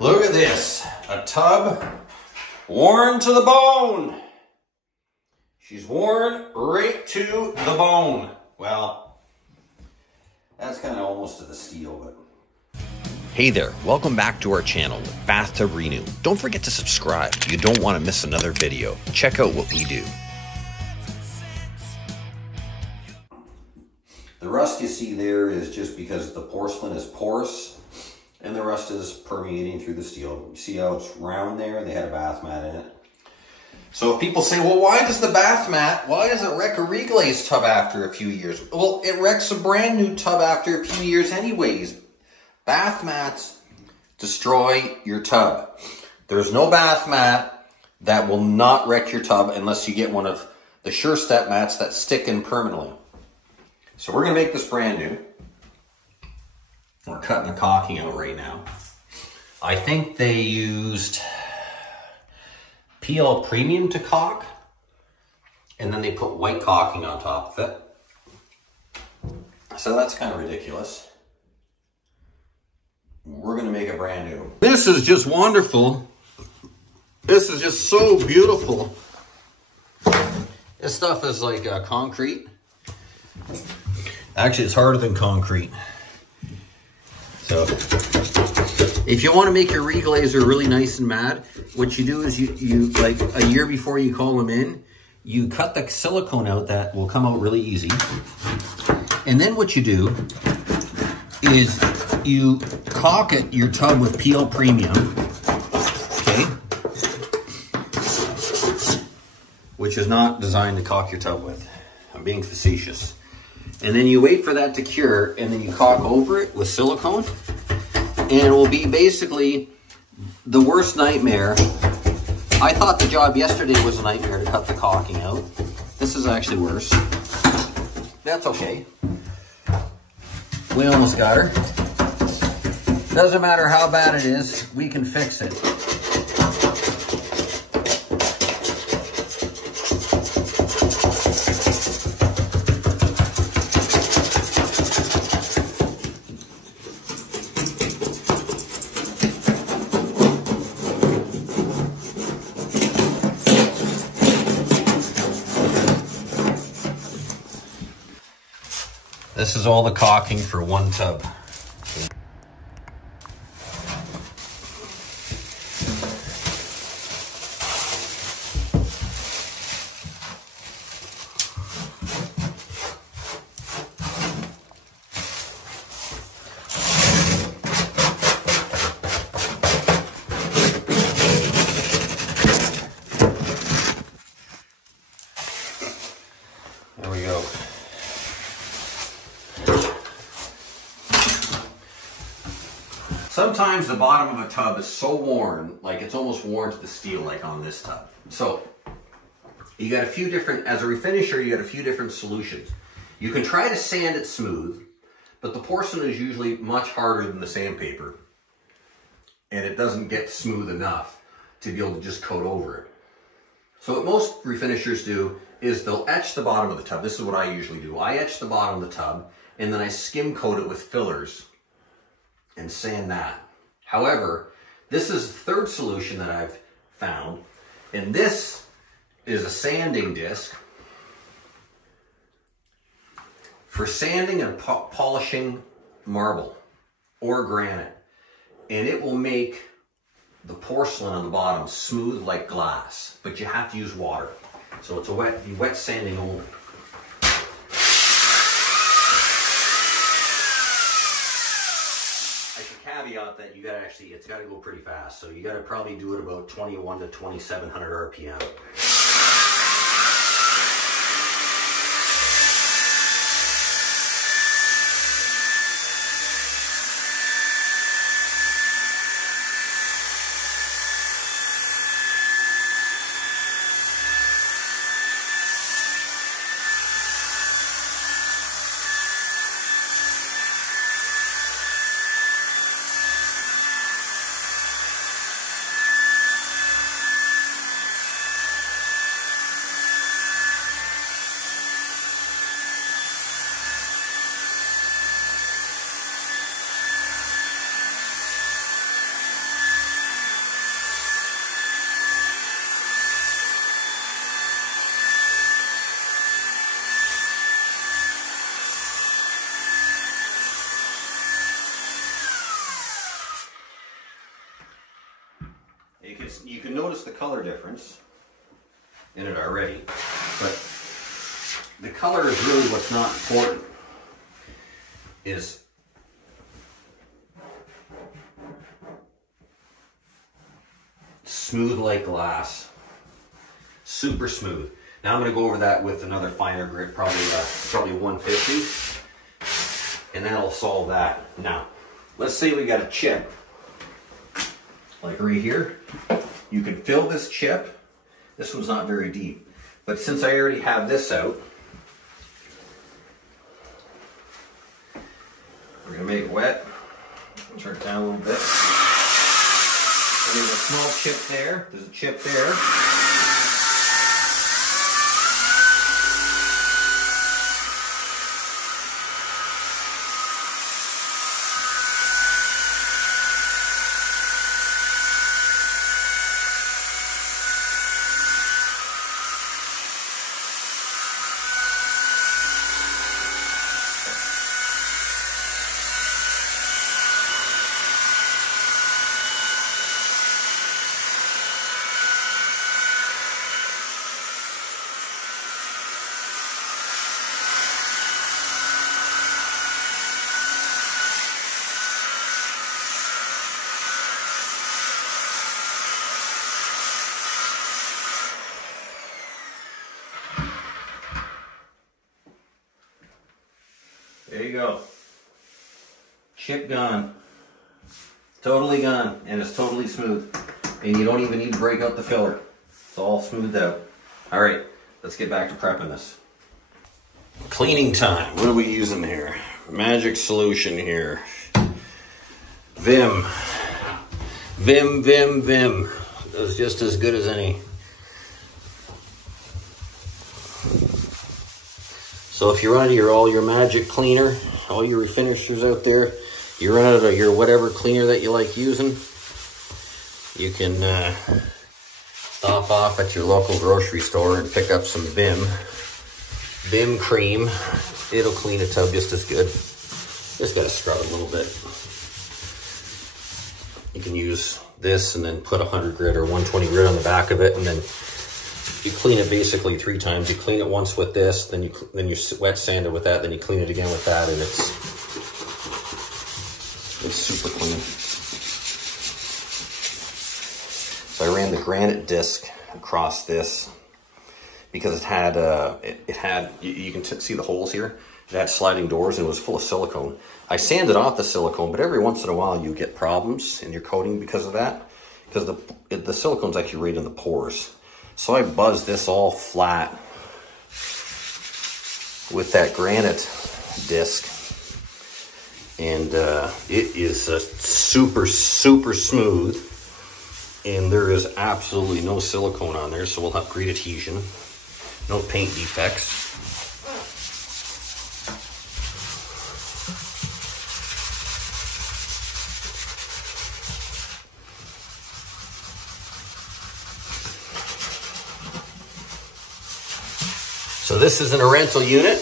Look at this, a tub worn to the bone. She's worn right to the bone. Well, that's kind of almost to the steel, but. Hey there, welcome back to our channel, Bathtub Renew. Don't forget to subscribe. You don't want to miss another video. Check out what we do. The rust you see there is just because the porcelain is porous and the rust is permeating through the steel. You see how it's round there? They had a bath mat in it. So if people say, well, why does it wreck a reglazed tub after a few years? Well, it wrecks a brand new tub after a few years anyways. Bath mats destroy your tub. There's no bath mat that will not wreck your tub unless you get one of the Sure Step mats that stick in permanently. So we're going to make this brand new. We're cutting the caulking out right now. I think they used PL Premium to caulk, and then they put white caulking on top of it. So that's kind of ridiculous. We're going to make it brand new. This is just wonderful. This is just so beautiful. This stuff is like concrete. Actually, it's harder than concrete. So, if you want to make your reglazer really nice and matte, what you do is you like a year before you call them in, you cut the silicone out. That will come out really easy. And then what you do is you caulk it, your tub with PL Premium, okay? Which is not designed to caulk your tub with. I'm being facetious. And then you wait for that to cure, and then you caulk over it with silicone, and it will be basically the worst nightmare. I thought the job yesterday was a nightmare to cut the caulking out. This is actually worse. That's okay. We almost got her. Doesn't matter how bad it is, we can fix it. This is all the caulking for one tub. There we go. Sometimes the bottom of a tub is so worn, like it's almost worn to the steel, like on this tub. So you got a few different, as a refinisher, you got a few different solutions. You can try to sand it smooth, but the porcelain is usually much harder than the sandpaper, and it doesn't get smooth enough to be able to just coat over it. So what most refinishers do is they'll etch the bottom of the tub. This is what I usually do. I etch the bottom of the tub, and then I skim coat it with fillers and sand that. However, this is the third solution that I've found, and this is a sanding disc for sanding and polishing marble or granite, and it will make the porcelain on the bottom smooth like glass, but you have to use water. So it's a wet sanding only. I should caveat that you gotta actually, it's gotta go pretty fast. So you gotta probably do it about 21 to 2700 RPM. You can notice the color difference in it already, but the color is really what's not important. Is smooth like glass, super smooth. Now I'm going to go over that with another finer grit, probably 150, and that'll solve that. Now, let's say we got a chip, like right here. You can fill this chip. This one's not very deep, but since I already have this out, we're going to make it wet. Turn it down a little bit. And there's a small chip there. There's a chip there. There you go. Chip gone. Totally gone. And it's totally smooth. And you don't even need to break out the filler. It's all smoothed out. All right, let's get back to prepping this. Cleaning time. What are we using here? Magic solution here. Vim. Vim, Vim, Vim. It's just as good as any. So if you run all your magic cleaner, all your refinishers out there, you run out of your whatever cleaner that you like using, you can stop off at your local grocery store and pick up some Vim cream. It'll clean a tub just as good. Just gotta scrub it a little bit. You can use this and then put 100 grit or 120 grit on the back of it, and then you clean it basically 3 times. You clean it once with this, then you wet sand it with that, then you clean it again with that, and it's super clean. So I ran the granite disc across this because it had you can see the holes here. It had sliding doors and it was full of silicone. I sanded off the silicone, but every once in a while you get problems in your coating because of that, because the silicone's actually right in the pores. So I buzzed this all flat with that granite disc, and it is super, super smooth, and there is absolutely no silicone on there, so we'll have great adhesion, no paint defects. So this isn't a rental unit.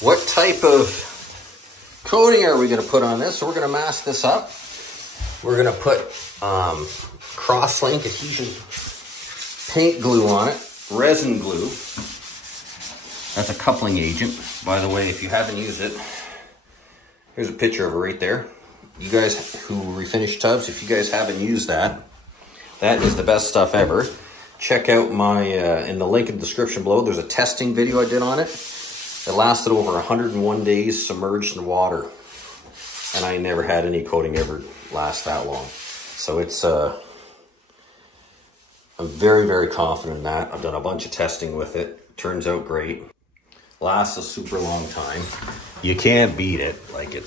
What type of coating are we going to put on this? So we're going to mask this up. We're going to put cross-link adhesion paint glue on it, resin glue. That's a coupling agent. By the way, if you haven't used it, here's a picture of it right there. You guys who refinish tubs, if you guys haven't used that, that is the best stuff ever. Check out my, in the link in the description below, there's a testing video I did on it. It lasted over 101 days submerged in water. And I never had any coating ever last that long. So it's, I'm very, very confident in that. I've done a bunch of testing with it. Turns out great. Lasts a super long time. You can't beat it. Like it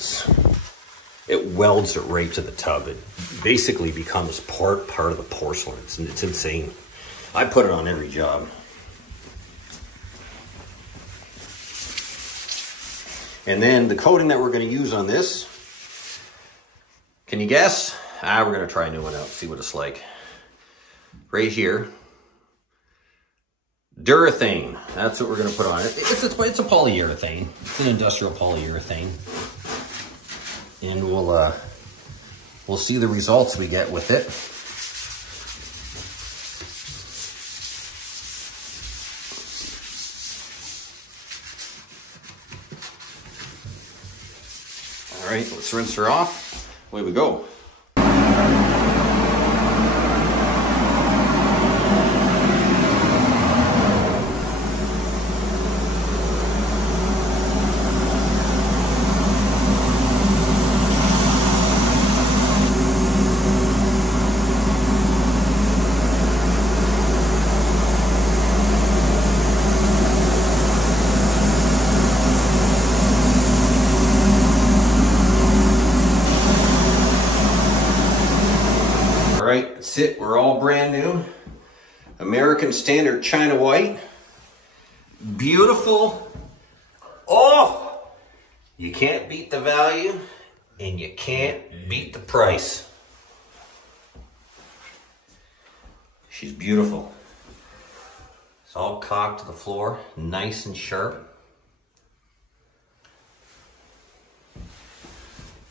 welds it right to the tub. It basically becomes part of the porcelain. It's insane. I put it on every job. And then the coating that we're going to use on this, can you guess? We're going to try a new one out, see what it's like. Right here, Durethane. That's what we're going to put on it. It's a polyurethane. It's an industrial polyurethane. And we'll see the results we get with it. Let's rinse her off. Away we go. All right, that's it. We're all brand new. American Standard China White. Beautiful. Oh, you can't beat the value and you can't beat the price. She's beautiful. It's all caulked to the floor, nice and sharp.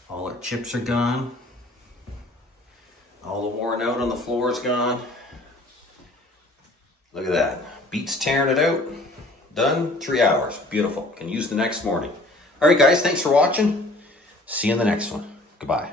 All our chips are gone. All the worn out on the floor is gone. Look at that. Beats tearing it out. Done, 3 hours. Beautiful. Can use the next morning. All right, guys, thanks for watching. See you in the next one. Goodbye.